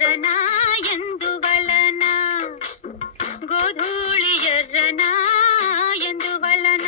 ఎర్రనా ఎందువలన గోధూళి ఎర్రనా ఎందువలన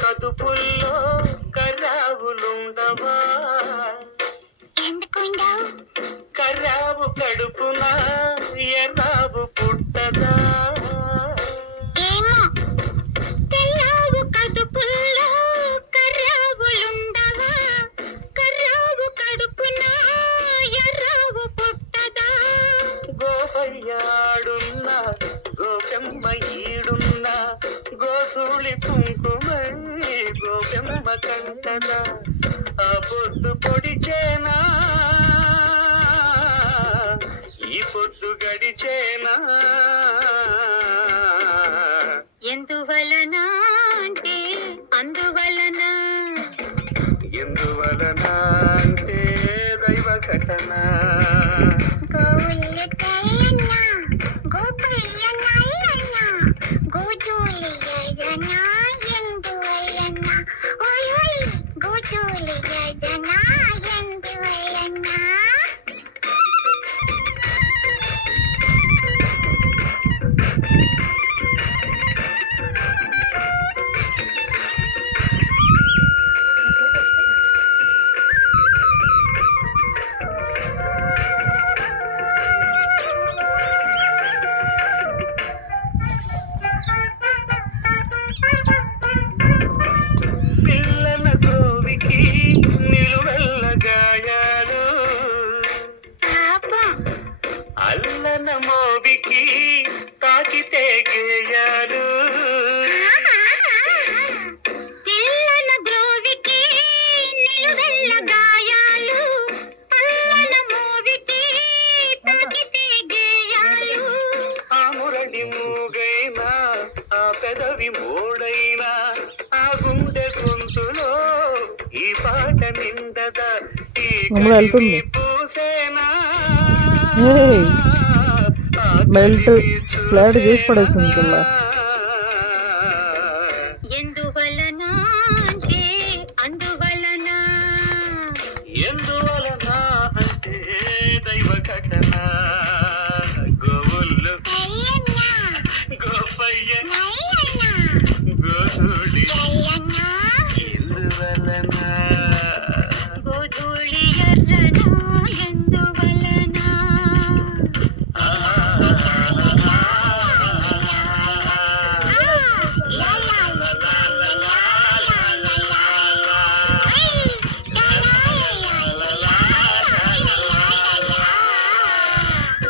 కదుపుల్లో కర్రావులుండవా ఎందుకుండవు కర్రావు కడుపున ఎర్రావు పుట్టదా ఏమో తెల్లావు కడుపుల్లో కర్రావులుండవా కర్రావు కడుపున ఎర్రావు పుట్టదా గోపయ్యాడున్నా గోపెమ్మ ఈడున్నా గోధూళి కుంకుమై గోపెమ్మ కంటదా ఆ పొద్దు పొడిచేనా ఈ పొద్దు గడిచేనా ఎందువలన అంటే అందువలన ఎందువలన అంటే దైవ ఘటన గోవుల తెల్లన్న గోపుల్ల నల్లన్న గోధూళి ఎర్రన ఎందువలన ఓయ్ గోధూళి ఎర్రన ఎందువలన పిల్లల గోవికి నిలువెల్ల గాయాలు అల్లన మోవికి తాకితే గేయాలు పిల్లల గ్రోవికి నిలువెల్ల గాయాలు అల్లన మోవికి తాకితే గేయాలు ఆ మురడి మూగైనా ఆ పెదవి మూడైనా ఆ గుండె గొంతులో ఈ పాట నిండదా ఈ పూసేనా మెల్ట్ ఫ్లాట్ చేసి పడేసింది పిల్ల.